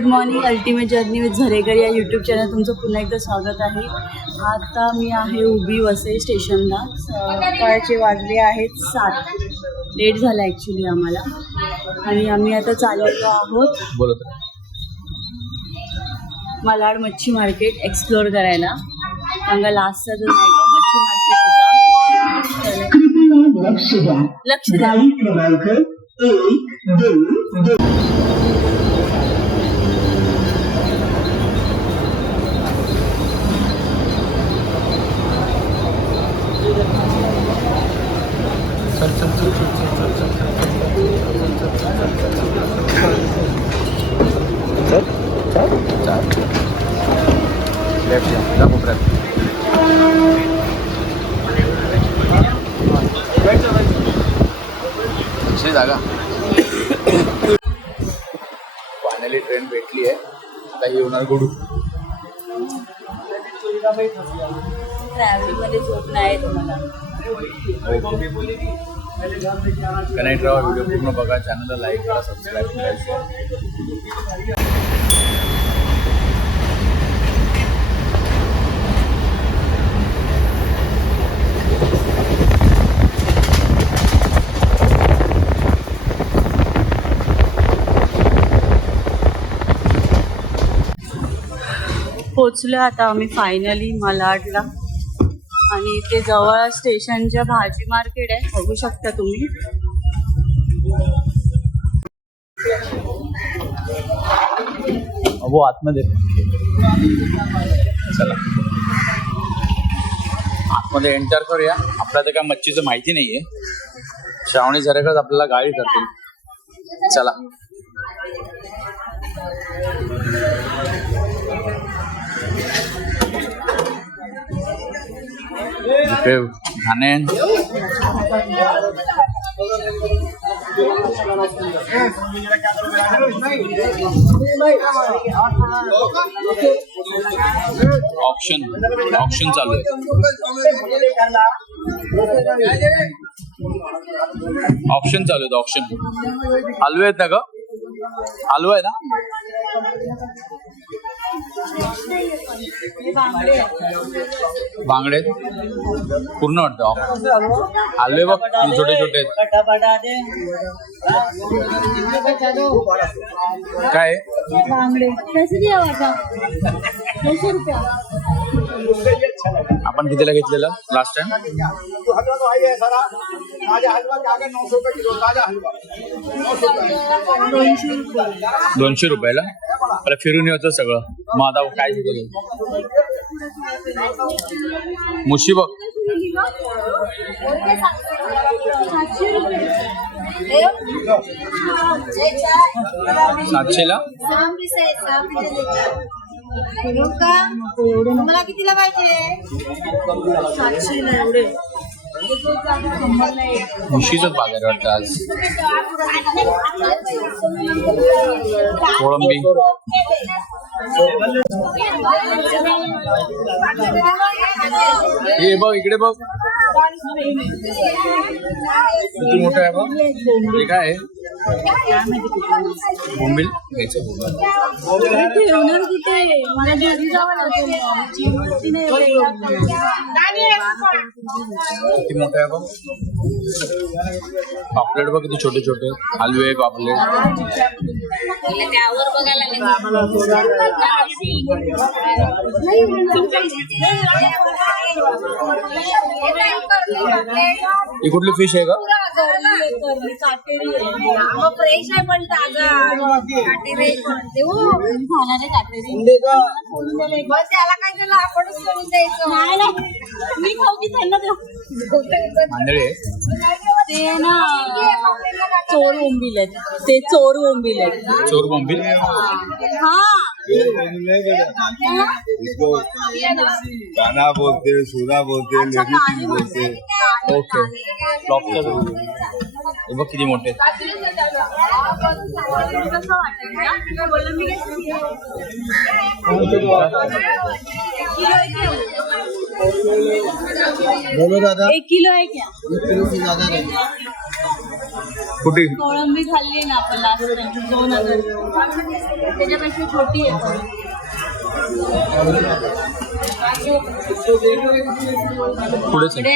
Good morning ultimate journey with Zarekar या YouTube channel तुमचं पुन्हा एकदा स्वागत आहे. आता मी आहे उभी वसई स्टेशनला. सकाळचे वाजले आहेत सात. लेट झाला ॲक्च्युली आम्हाला. आणि आम्ही आता चाललेलो आहोत बोलत मालाड मच्छी मार्केट एक्सप्लोअर करायला. का लास्टचा जो मच्छी मार्केट होता लक्ष द्या. ही गुडू झोप नाही मला कनेक्ट राहा व्हिडिओ पूर्ण बघा चॅनलला लाईक करा सबस्क्राईब करा. पोचलो आता आम्ही फायनली मलाडला. आणि इथे जवळ स्टेशनच्या भाजी मार्केट आहे. बघू शकता तुम्ही. अबो आतमध्ये. चला. आतमध्ये एंटर करूया. आपल्या तर काय मच्छीचं माहिती नाहीये. श्रावणी झरेकरच आपल्याला गाईड करतील चला. इथे घाणे ऑप्शन ऑप्शन चालू आहे. ऑप्शन चालू आहे ऑप्शन हलवे आहेत ना ग? हलवा आहे ना बांगडे आहेत? पूर्ण वाटतं हलवे बघ छोटे छोटे आहेत काय आहे? आपण कितीला घेतलेलं लास्ट टाइम दोनशे रुपयाला? अरे फिरून येतो सगळं. मग आता काय मुशी बघ. सातशे ला तुम्हाला कितीला पाहिजे सातशे एवढे. मुशीचाच बाजार वाटतं आज. कोळंबी. हे बघ इकडे बघ. किती मोठा आहे बघ. हे काय आहे? बोंबील? किती मोठा आहे बघ. पापलेट बघ किती छोटे छोटे हलवे पापलेट. त्यावर बघायला ही कुठली फिश आहे का? काटेरी. आहे. फ्रेश आहे पण ताजा काटेरी देऊ खाणार आहे काटेरी बस त्याला काय झालं आपणच सोडून द्यायचं? नाही नाही. मी खाऊ की त्यांना. ते ना चोर बोंबील आहेत. ते चोर बोंबील आहेत. चोर बोंबील? हा. इसको गाना बोलते हैं सोना बोलते हैं लेडी चीज बोलते हैं ओके टॉप कर वो कितनी मोटे बोलो दादा एक किलो है क्या एक किलो से ज्यादा नहीं कुठे? कोळंबी खाल्ली ना आपण लास्ट टाइम दोन हजार. त्याच्यापेक्षा छोटी आहे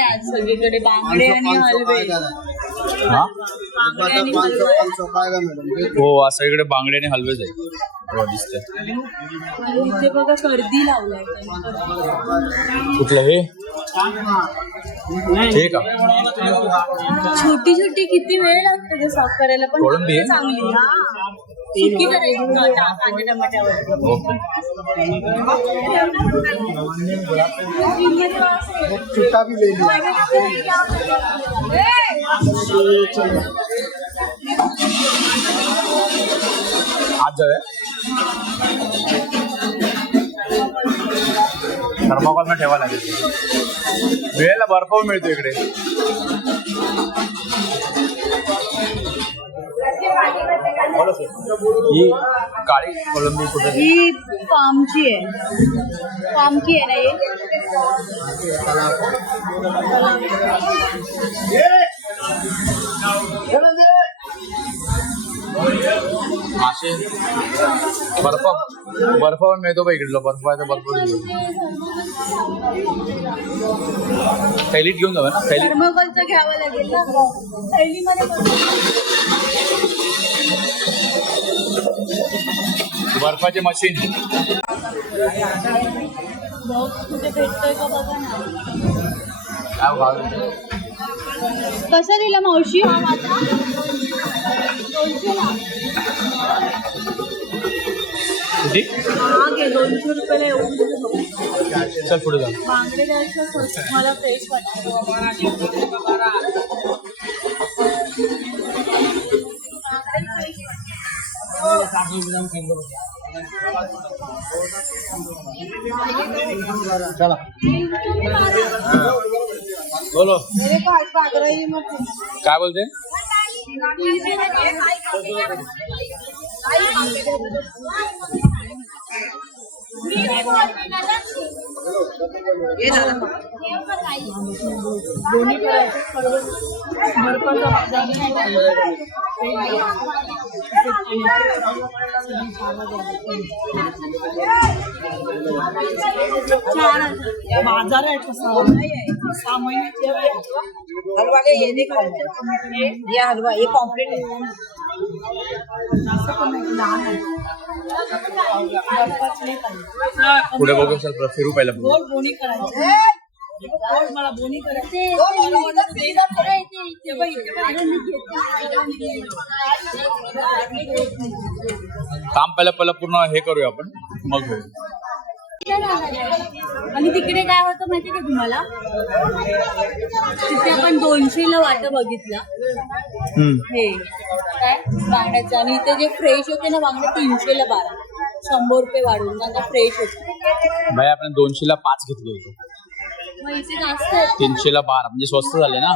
आज सगळीकडे बांगडे आणि हलवे. हा? हलवे हो असं इकडे बांगडे आणि हलवेच आहे. हो बघा कर्दी लावलाय. कुठलं हे? हे का? छोटी छोटी किती वेळ लागतो ते साफ करायला पण कोळंबी आहे? चांगली हा चुट्टा भी ले लिया आज जाऊया थर्माकोल ठेवा लागेल. वेळेला बर्फ मिळतो इकडे. ही काळी कोलंबी कुठे? ही पामची आहे. पामची आहे ना हे? मासे. बर्फ. बर्फ पण मिळतो बघ इकडलं. बर्फ आहे. तर बर्फ थैलीत घेऊन जाऊया ना थर्मोकॉलचं घ्यावं लागेल बर्फाचे मशीन कसा दिला मावशी? हा माझा किती? दोनशे रुपयाला. चल पुढे जा बांगडे द्यायचं स्वस्त मला फ्रेश वाटतं बोलो. काय बोलते दोन्ही बाजार छान बाजार आहे कसा सहा महिन्याची हलवा ले ये देखो ये हलवा ये पॉम्पलेट है जास्त पण नाही लहान आहे बर्फाचं नाही पाहिजे. पुढे बघू चल पुढे फिरू पहिला पुढे. गोल बोनी करायची गोल मला बोनी काम पहिलं पहिलं पूर्ण हे करूया आपण. मग आणि तिकडे काय होतं माहिती का तुम्हाला? तिथे आपण दोनशेला वाट बघितला. हे काय? बांगड्याचं आणि इथे जे फ्रेश होते ना बांगडे तीनशेला बारा. शंभर रुपये वाढून. आता फ्रेश होते. भाई आपण दोनशेला पाच घेतले होते. आहेत. तीनशेला बारा म्हणजे स्वस्त झाले ना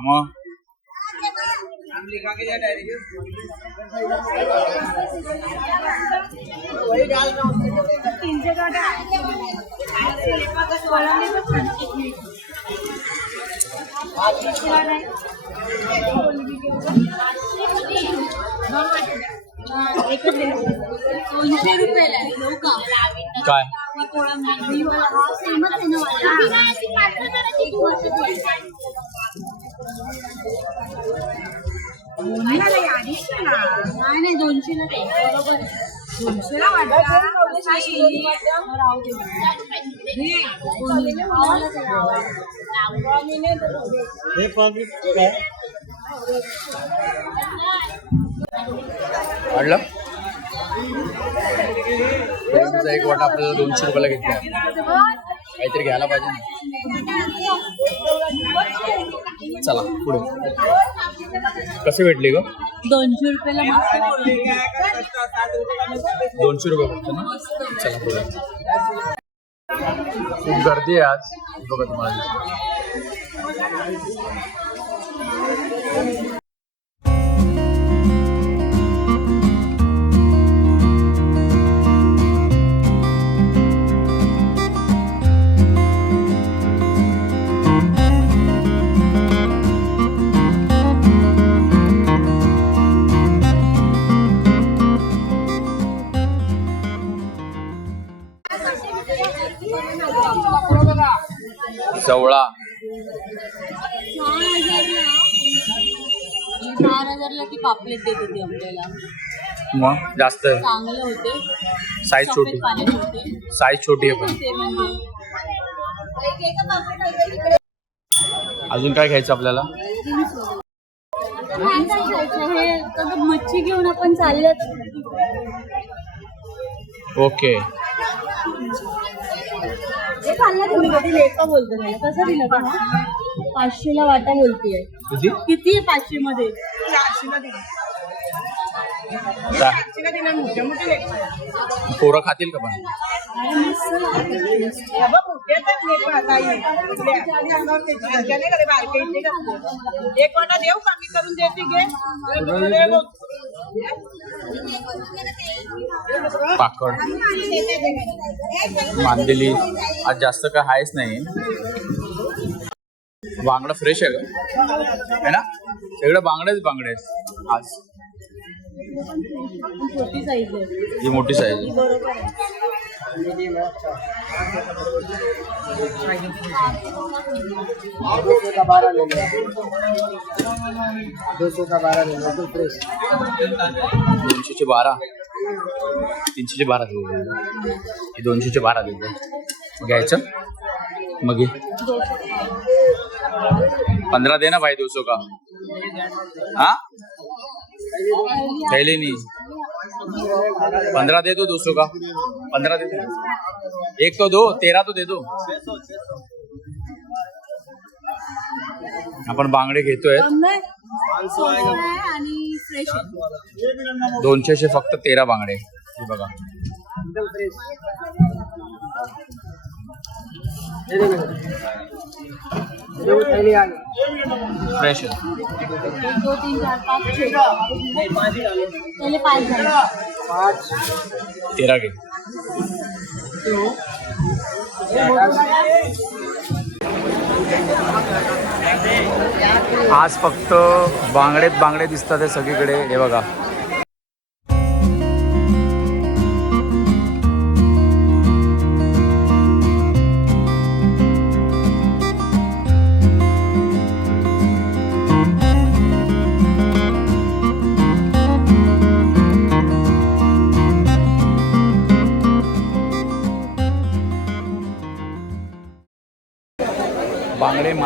मग तीनशे. हा, काय ही नाही नाही दोनशेला ते बरोबर आहे. दोनशेला वाटलं कोळंबीचा एक वाटा आपल्याला दोनशे रुपयाला घेतला. काहीतरी घ्यायला पाहिजे चला पुढे. कसे भेटले ग? दोनशे रुपयाला. दोनशे रुपये फक्त ना? चला पुढे. खूप गर्दी आहे आज. बघा तुम्हाला. दिसेल. जवळा. चार हजारला ती पापलेट देत होती आपल्याला. मग? जास्त. आहे चांगले होते. साईज सफेद छोटी पाण्याचे होते. साईज छोटी आहे पण. ते म्हणजे. अजून काय घ्यायचं आपल्याला? काय खायचं? हे आता मच्छी घेऊन आपण चाललेत. ओके हे खाल्लं तुम्ही कधी लेपा बोलतो मला कसं दिलं का पाचशेला वाटा बोलतीये. किती? किती आहे पाचशे मध्ये पोरं खातील का पण. एक वाटा देऊ कमी करून देते घे. पाकड मांदेली आज जास्त काय आहेच नाही. बांगडा फ्रेश आहे का है ना? सगळं बांगडेच बांगडे आहेत आज. छोटी साईज आहे ही। मोठी साईज आहे बरोबर आहे दोनशेचे बारा तीनशेचे बारा देऊ हे दोनशेचे बारा देऊ घ्यायचं मग घे पंधरा दे ना भाई दो सौ का। हाँ? पहले नहीं। पंद्रह दे दो दो सौ का। पंद्रह दे दो। एक तो दो तेरह तो दे दो। आपण बांगडे घेतोय कम दोनशेचे फक्त तेरा बांगडे हे बघा. फ्रेश दो तीन चार पाच पहिले पाच झाले तेरा घे. आज फक्त बांगडेत बांगडे दिसतात सगळीकडे. हे बघा.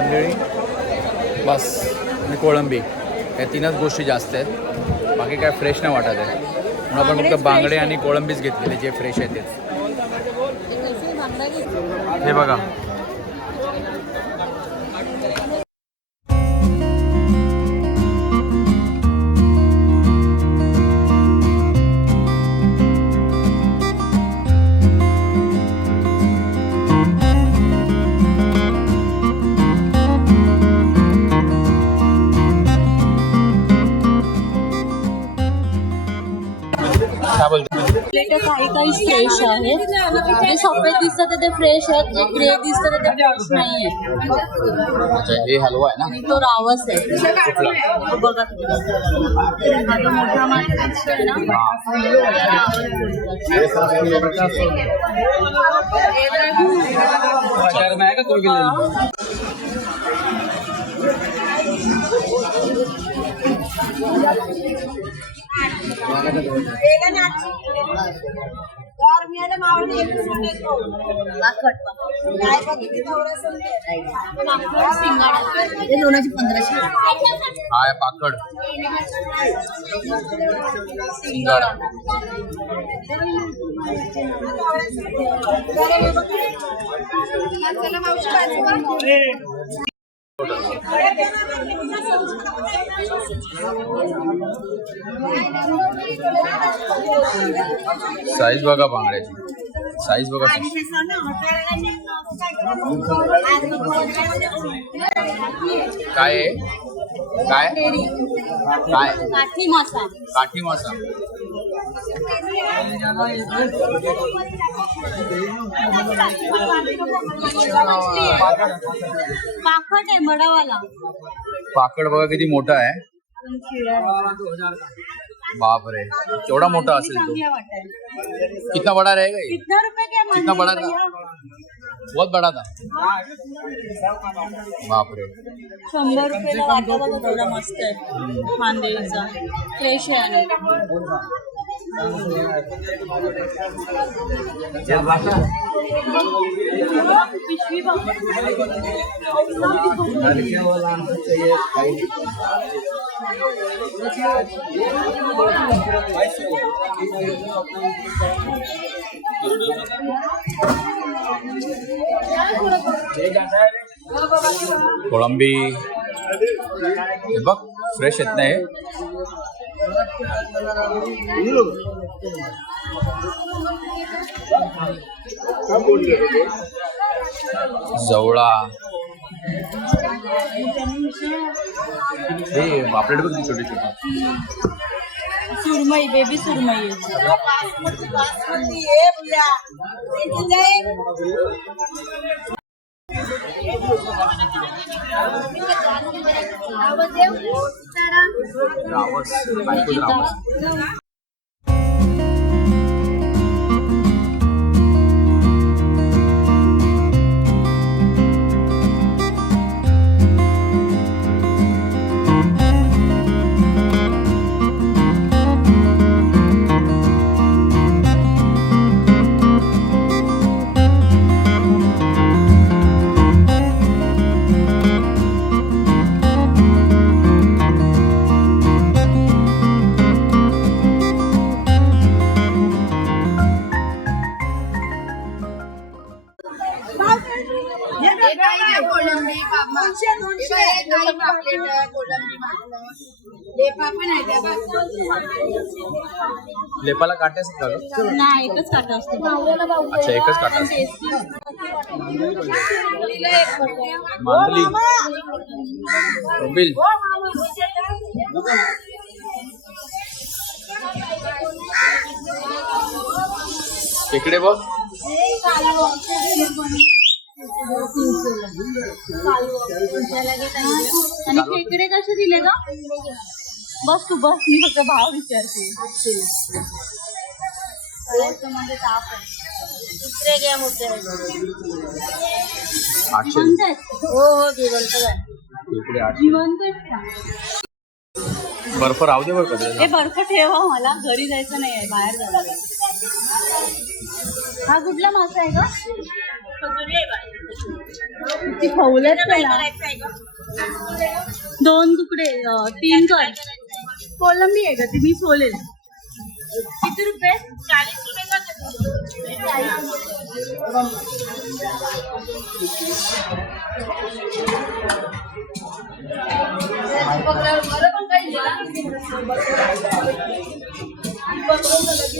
मांदेळी बस आणि कोळंबी. या तीनच गोष्टी जास्त आहेत. बाकी काय फ्रेश नाही वाटत आहे. म्हणून आपण फक्त बांगडे आणि कोळंबीच घेतलेले जे फ्रेश आहेत ते हे बघा. काही फ्रेश आहेत जे सफेद दिसतात ते फ्रेश आहेत जे ग्रे दिसतात ते फ्रेश नाही आहेत अच्छा हे हलवा आहे ना? तो रावस आहे. बघा. हा मोठा माणूस आहे ना. बोलतात. बाजार में आएगा कोई भी ले लो हे दोनाची पंधराशे. हा आहे पाकड सिंगाडा साईज बघा बांगड्याची. साईज बघा काय आहे? काय? काय? काठी मासा. काठी मासा. पाकट आहे मडावाला पाकड बघा किती मोठा आहे. बाप रे केवढा मोठा असेल तो. कितना बड़ा रहेगा ये? कितना रुपए कितना बड़ा बहुत बड़ा था। बाप रे। शंभर रुपयाला वाटा बघा थोडा मस्त आहे. मांदेलीचा फ्रेश आहे आणि. पिशवी बघा कोळंबी. हे बघ फ्रेश येत नाही. जवळा. हे पापलेट बघ छोटी छोटे सुरमई बेबी सुरमई. रावस रावस कोलंबी कोलंबी लेपा पण आहे त्या लेपाला काटे असतात? नाही एकच काटा असतो. अच्छा एकच काटा असतो. इकडे बघ. आणि खेकडे कसे दिले का बस तू बस मी फक्त भाव विचारते. दुसरे घ्या मोठे हो हो जिवंत बर्फ राहू दे बरं हे बर्फ ठेवा मला. घरी जायचं नाही आहे बाहेर जायचं आहे. हा कुठला मासा आहे का ती खवल्यात त्याला दोन तुकडे अं, तीन कर कोलंबी आहे. का ती मी सोलेल किती रुपये? चाळीस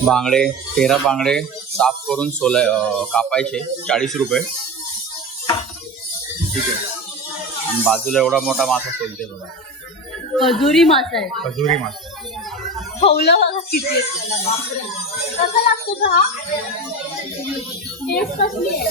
बांगडे तेरा बांगडे साफ करून सोलाय अं, कापायचे चाळीस रुपये. ठीक आहे आणि बाजूला एवढा मोठा मासा सोलते बघा खजुरी मासा आहे खजुरी मासा खवलं बघा किती आहे त्याला बापरे. कसा लागतो का हा टेस्ट कसली आहे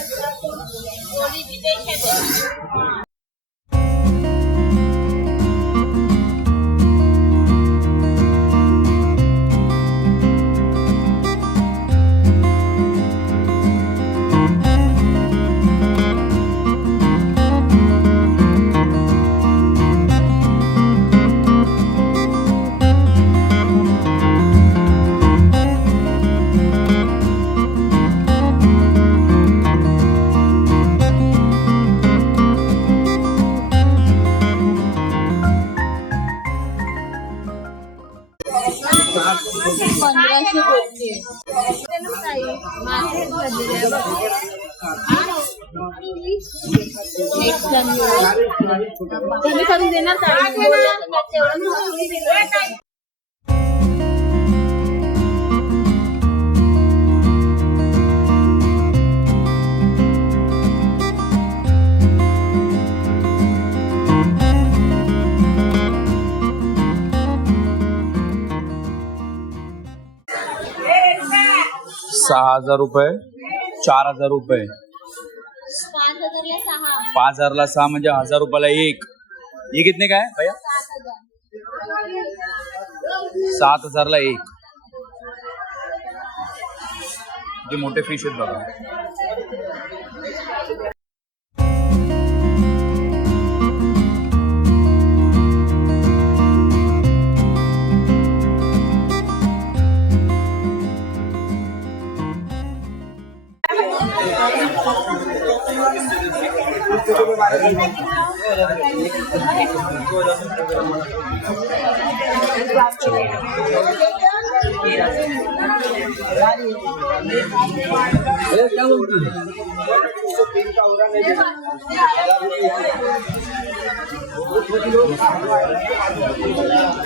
तुम्ही कधी देणार सहा हजार रुपये चार हजार रुपये. पाच हजारला सहा म्हणजे हज़ार रुपयाला एक. ये कितने का है भैया? सात हजारला एक. किती मोठे फ़िश आहेत बघा.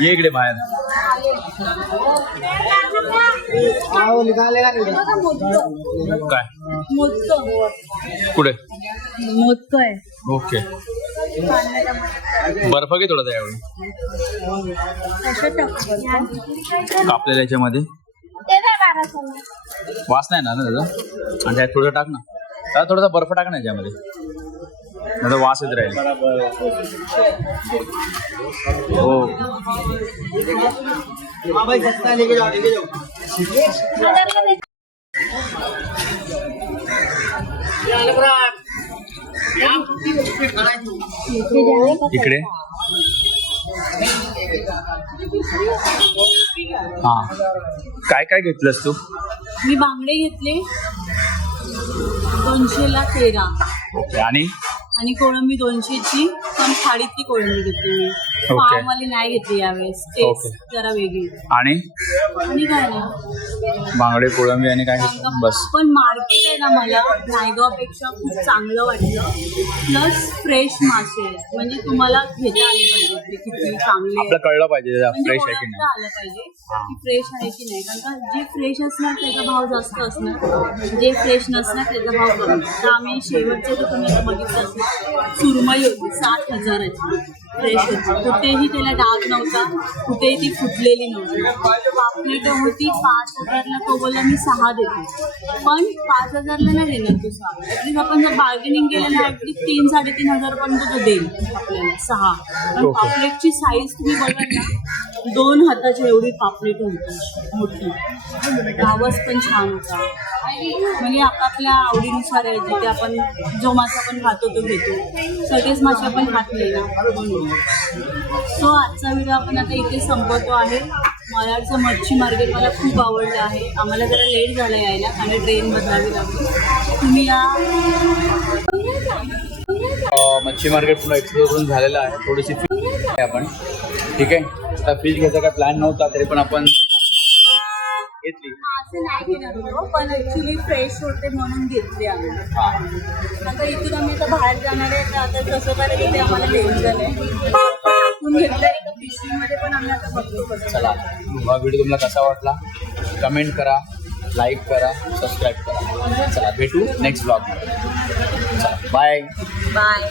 इकडे बाहेर. काय? कुठे? मोजतोय. ओके. बर्फ घे थोडा त्यावेळी कापलेल्या याच्यामध्ये. वास नाही ना त्याचा? आणि त्यात थोडं टाक ना. त्याला थोडासा बर्फ टाक ना याच्यामध्ये. नाही वास येत राहील. हो. इकडे? हा. काय काय घेतलंस तू? मी बांगडे घेतले. दोनशेला तेरा. ओके. आणि? आणि कोळंबी दोनशेची. पण थाळीतली कोळंबी घेतली मी. Okay. नाही घेतली यावेळेस. Okay. जरा वेगळी. आणि? आणि काय नाही. बांगडे कोळंबी आणि काय? घेतलं? बस. पण मार्केट आहे ना मला नायगावपेक्षा खूप चांगलं वाटलं. प्लस फ्रेश मासे आहेत. म्हणजे तुम्हाला घेता आले पाहिजे ते किती चांगले आहेत. कळलं पाहिजे म्हणजे फ्रेश आहे की ओळखता नाही. आलं पाहिजे की फ्रेश आहे की नाही. कारण का जे फ्रेश असणार त्याचा भाव जास्त असणार. जे फ्रेश नसणार त्याचा भाव कमी. तर आम्ही शेवटचे तर तुम्ही बघितलं असेल सुरमई होती सात हजाराची. फ्रेश होती. कुठेही त्याला डाग नव्हता कुठेही ती फुटलेली नव्हती. पापलेट होती पाच हजारला तो बोलला मी सहा देते. पण पाच हजारला नाही देणार तो सहा. ॲटलीस्ट आपण जर बार्गेनिंग केलं ना ॲटलीस्ट तीन साडेतीन हजारपर्यंत तो देईल आपल्याला सहा. पण. पापलेटची साईज तुम्ही बघाल ना दोन हाताची एवढी पापलेट होती मोठी. आवाज पण छान होता. म्हणजे आपापल्या आवडीनुसार आहे जिथे आपण जो मासा आपण खातो तो घेतो. सगळेच मासे आपण खातले ना सो आजचा व्हिडिओ आपण आता इथे संपवतो आहे. मलाडचं मच्छी मार्केट मला खूप आवडलं आहे. आम्हाला जरा लेट झालं यायला कारण ट्रेन बदलावी लागली. तुम्ही या. मच्छी मार्केट पुन्हा एक्सप्लोर करून झालेलं आहे. थोडीशी आपण. ठीक आहे? आता फिश घ्यायचा काय प्लॅन नव्हता तरी पण आपण घेतली. मासे नाही घेणार होतो पण ॲक्च्युली फ्रेश होते म्हणून घेतले आम्ही. आता इथून आम्ही आता बाहेर जाणार आहे तर आता कसं करायचं ते आम्हाला लेट झालंय टाकून घेतलं एका पिशवीमध्ये पण आम्ही आता बघतो कसं चला हा व्हिडिओ तुम्हाला कसा वाटला? कमेंट करा लाईक करा सबस्क्राईब करा. चला भेटू नेक्स्ट ब्लॉग बाय बाय